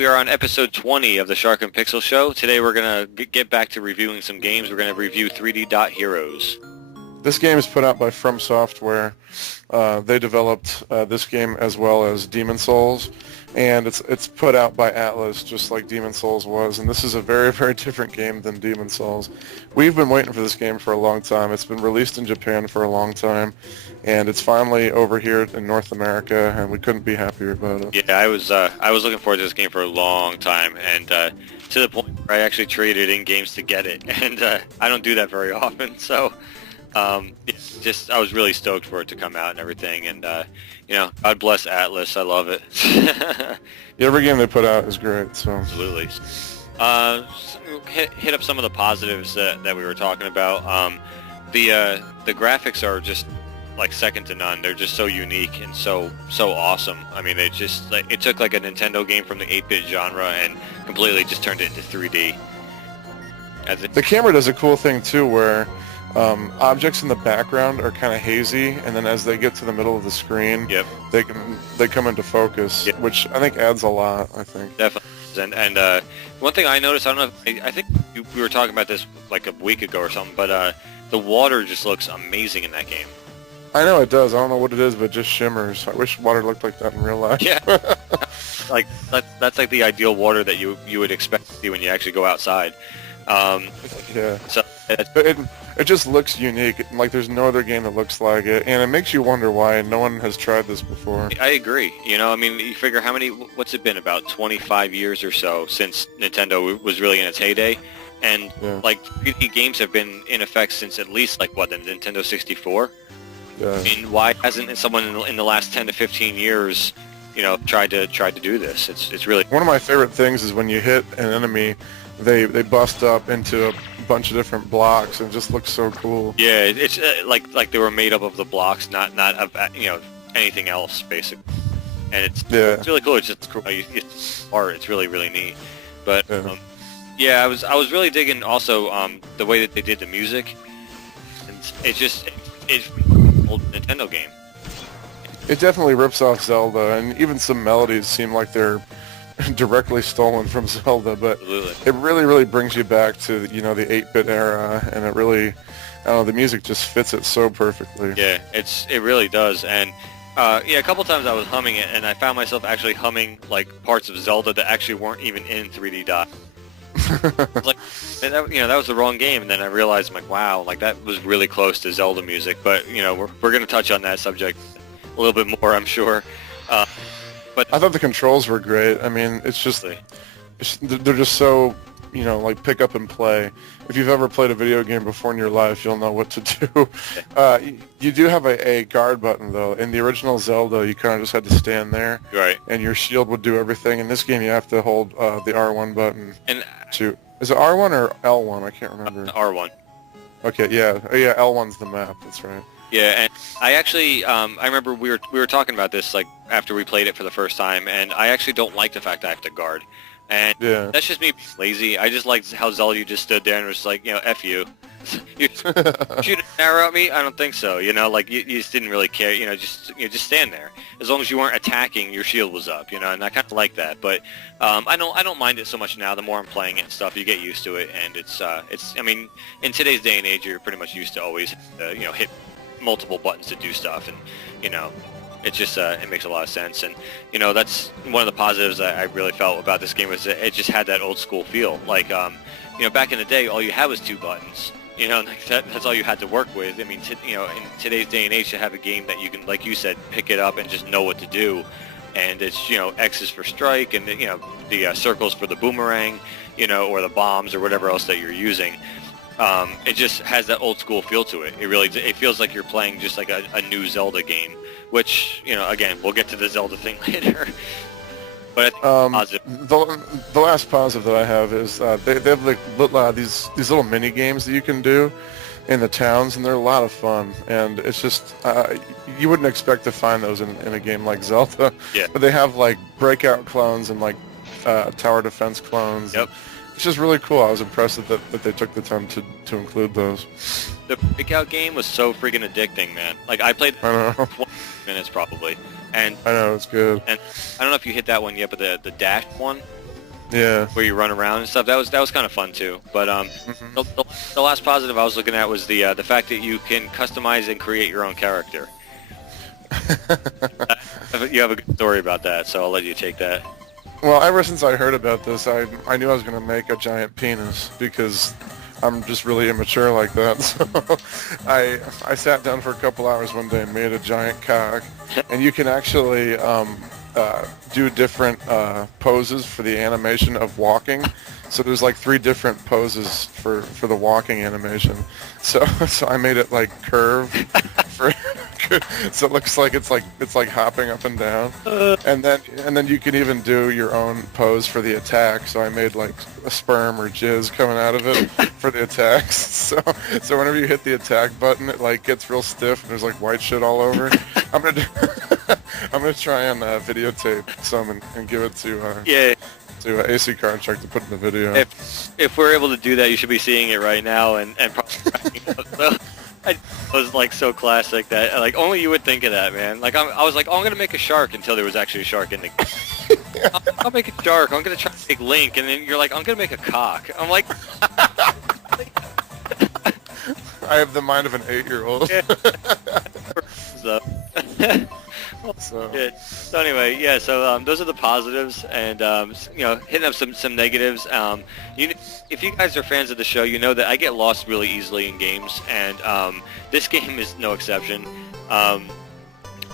We are on episode 20 of the Shark and Pixel Show. Today we're going to get back to reviewing some games. We're going to review 3D Dot Heroes. This game is put out by From Software. They developed this game as well as Demon Souls, and it's put out by Atlas just like Demon Souls was, and this is a very, very different game than Demon Souls. We've been waiting for this game for a long time. It's been released in Japan for a long time, and it's finally over here in North America, and we couldn't be happier about it. Yeah, I was looking forward to this game for a long time, and to the point where I actually traded in games to get it, and I don't do that very often, so... it's just, I was really stoked for it to come out and everything, and God bless Atlas. I love it. Every game they put out is great. So absolutely. Hit up some of the positives that we were talking about. The graphics are just like second to none. They're just so unique and so awesome. I mean, it took like a Nintendo game from the 8-bit genre and completely just turned it into 3D. The camera does a cool thing too, where objects in the background are kind of hazy, and then as they get to the middle of the screen, yep, they come into focus, yep, which I think adds a lot. I think definitely. And one thing I noticed, I don't know, I think we were talking about this like a week ago or something, but the water just looks amazing in that game. I know it does. I don't know what it is, but it just shimmers. I wish water looked like that in real life. Yeah, like that's like the ideal water that you would expect to see when you actually go outside. Yeah. So it just looks unique. Like there's no other game that looks like it, and it makes you wonder why no one has tried this before. I agree. I mean, you figure what's it been, about 25 years or so since Nintendo was really in its heyday, and like 3D games have been in effect since at least like the Nintendo 64. Yeah. I mean, why hasn't someone in the last 10 to 15 years, tried to do this? It's really one of my favorite things is when you hit an enemy, they bust up into a bunch of different blocks, and it just looks so cool. Yeah, it's like they were made up of the blocks, not of anything else, basically. And it's really cool. It's just cool. It's art. It's really, really neat. But I was really digging also the way that they did the music. And it's an old Nintendo game. It definitely rips off Zelda, and even some melodies seem like they're directly stolen from Zelda, but absolutely, it really, really brings you back to the 8-bit era, and it really, I don't know, the music just fits it so perfectly. Yeah, it really does, and a couple times I was humming it, and I found myself actually humming like parts of Zelda that actually weren't even in 3D Dot. Like, that was the wrong game, and then I realized, like, wow, like that was really close to Zelda music. But we're going to touch on that subject a little bit more, I'm sure. But I thought the controls were great. I mean, they're just so, like pick up and play. If you've ever played a video game before in your life, you'll know what to do. You do have a guard button, though. In the original Zelda, you kind of just had to stand there, right, and your shield would do everything. In this game, you have to hold the R1 button. And is it R1 or L1? I can't remember. R1. Okay, yeah, L1's the map. That's right. Yeah, and I actually, I remember we were talking about this like after we played it for the first time, and I actually don't like the fact I have to guard, and that's just me being lazy. I just like how Zelda just stood there and was like, F you. You shoot an arrow at me? I don't think so. Like you just didn't really care. Just stand there. As long as you weren't attacking, your shield was up. And I kind of like that. But I don't mind it so much now. The more I'm playing it and stuff, you get used to it, and it's. I mean, in today's day and age, you're pretty much used to always, hit multiple buttons to do stuff, and it just it makes a lot of sense. And that's one of the positives I really felt about this game, was that it just had that old school feel. Like back in the day, all you had was 2 buttons. Like that's all you had to work with. I mean, in today's day and age, to have a game that you can, like you said, pick it up and just know what to do, and it's X is for strike, and the circles for the boomerang, or the bombs or whatever else that you're using. It just has that old school feel to it. It feels like you're playing just like a new Zelda game, which again, we'll get to the Zelda thing later. But I think the last positive that I have is they have like these little mini games that you can do in the towns, and they're a lot of fun. And it's just you wouldn't expect to find those in a game like Zelda. Yeah. But they have like breakout clones and like tower defense clones. Yep. It's just really cool. I was impressed that they took the time to include those. The breakout game was so freaking addicting, man. Like I played 20 minutes probably. And I know, it's good. And I don't know if you hit that one yet, but the dash one, Yeah. Where you run around and stuff. That was kind of fun too. But the last positive I was looking at was the fact that you can customize and create your own character. You have a good story about that, so I'll let you take that. Well, ever since I heard about this, I knew I was going to make a giant penis because I'm just really immature like that. So I sat down for a couple hours one day and made a giant cock. And you can actually do different poses for the animation of walking. So there's like 3 different poses for the walking animation. So I made it like curve for so it looks like it's like hopping up and down. And then you can even do your own pose for the attack. So I made like a sperm or jizz coming out of it for the attacks. So whenever you hit the attack button, it like gets real stiff and there's like white shit all over. I'm gonna try and videotape some and give it to AC Card Check to put in the video. If we're able to do that, you should be seeing it right now and probably so I was like so classic that like only you would think of that, man. Like I was like, oh, I'm gonna make a shark until there was actually a shark in the game. I'll make a shark. I'm gonna try to make Link, and then you're like, I'm gonna make a cock. I'm like, I have the mind of an 8-year-old. So anyway, yeah. So those are the positives, and hitting up some negatives. If you guys are fans of the show, you know that I get lost really easily in games, and this game is no exception.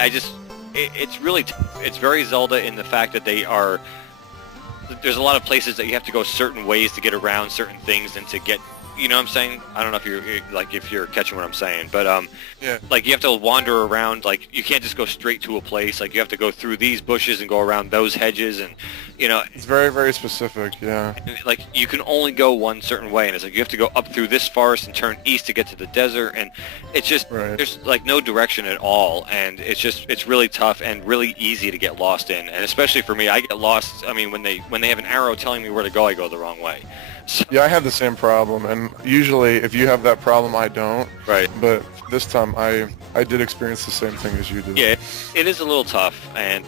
It's really it's very Zelda in the fact that there's a lot of places that you have to go certain ways to get around certain things and to get. You know what I'm saying? I don't know if you're catching what I'm saying, but yeah. Like you have to wander around. Like you can't just go straight to a place. Like you have to go through these bushes and go around those hedges, and it's very, very specific. Yeah. Like you can only go one certain way, and it's like you have to go up through this forest and turn east to get to the desert, and it's just there's like no direction at all, and it's really tough and really easy to get lost in, and especially for me, I get lost. I mean, when they have an arrow telling me where to go, I go the wrong way. So, yeah, I had the same problem, and usually if you have that problem, I don't. Right. But this time I did experience the same thing as you did. Yeah, it is a little tough, and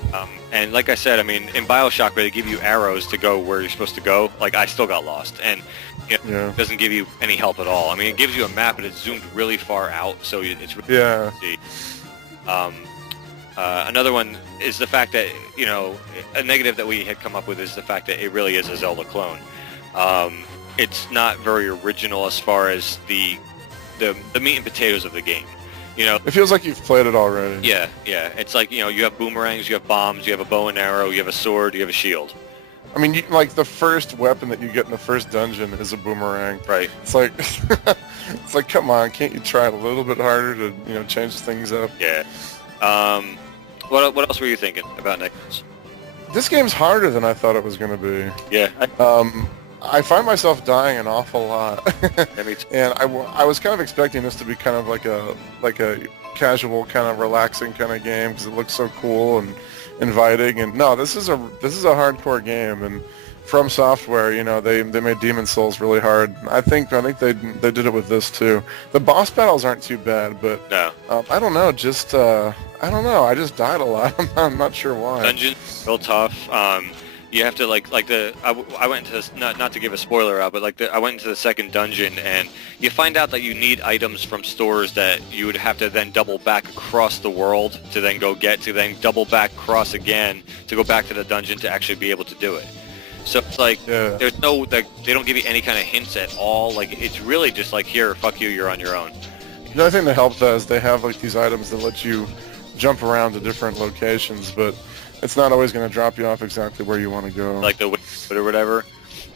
like I said, I mean, in BioShock where they give you arrows to go where you're supposed to go, like I still got lost, and it doesn't give you any help at all. I mean, it gives you a map, and it's zoomed really far out, so it's really easy. Another one is the fact that a negative that we had come up with is the fact that it really is a Zelda clone. It's not very original as far as the meat and potatoes of the game. It feels like you've played it already. Yeah. It's like you have boomerangs, you have bombs, you have a bow and arrow, you have a sword, you have a shield. I mean, like the first weapon that you get in the first dungeon is a boomerang. Right. It's like, come on, can't you try a little bit harder to change things up? Yeah. What else were you thinking about negatives? This game's harder than I thought it was going to be. Yeah. I find myself dying an awful lot. Me too. And I was kind of expecting this to be kind of like a casual, kind of relaxing kind of game because it looks so cool and inviting. And no, this is a hardcore game. And From Software, they made Demon's Souls really hard. I think they did it with this too. The boss battles aren't too bad, but no. I don't know. Just I don't know. I just died a lot. I'm not sure why. Dungeon real tough. You have to I went into not to give a spoiler out, but I went into the second dungeon, and you find out that you need items from stores that you would have to then double back across the world to then go get, to then double back across again to go back to the dungeon to actually be able to do it. So it's like there's they don't give you any kind of hints at all. Like it's really just like, here, fuck you, you're on your own. The other thing that helped is they have like these items that let you jump around to different locations, but it's not always going to drop you off exactly where you want to go. Like the or whatever.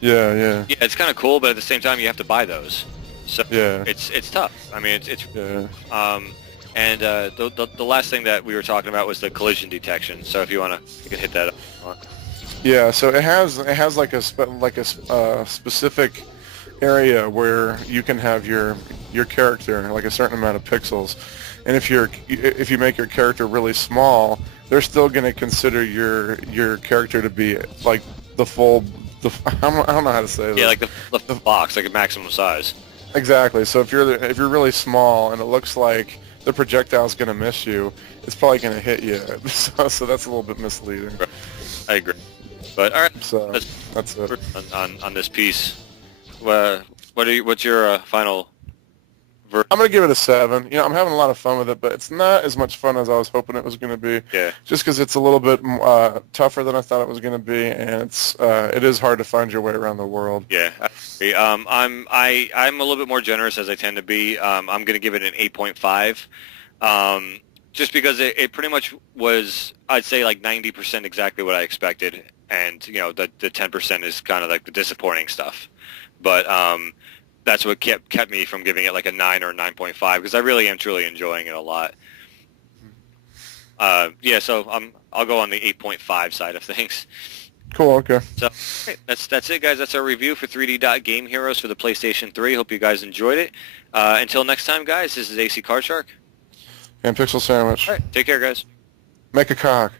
Yeah. Yeah, it's kind of cool, but at the same time, you have to buy those. So it's tough. I mean, it's and the last thing that we were talking about was the collision detection. So if you want to, you can hit that up. Yeah. So it has like a specific area where you can have your character, like a certain amount of pixels, and if you make your character really small, they're still going to consider your character to be like the full. I don't know how to say this. Yeah, like the box, like a maximum size. Exactly. So if you're really small and it looks like the projectile's going to miss you, it's probably going to hit you. So that's a little bit misleading. I agree. But all right, So that's it on this piece. What's your final? I'm going to give it a 7. You know, I'm having a lot of fun with it, but it's not as much fun as I was hoping it was going to be. Yeah. Just because it's a little bit tougher than I thought it was going to be, and it is hard to find your way around the world. Yeah. I'm a little bit more generous as I tend to be. I'm going to give it an 8.5. Just because it pretty much was, I'd say like 90% exactly what I expected, and you know the 10% is kind of like the disappointing stuff. But that's what kept me from giving it like a 9 or a 9.5 because I really am truly enjoying it a lot. Yeah, so I'll go on the 8.5 side of things. Cool. Okay. So that's it, guys. That's our review for 3D Dot Game Heroes for the PlayStation 3. Hope you guys enjoyed it. Until next time, guys. This is AC Card Shark and Pixel Sandwich. All right, take care, guys. Make a cock.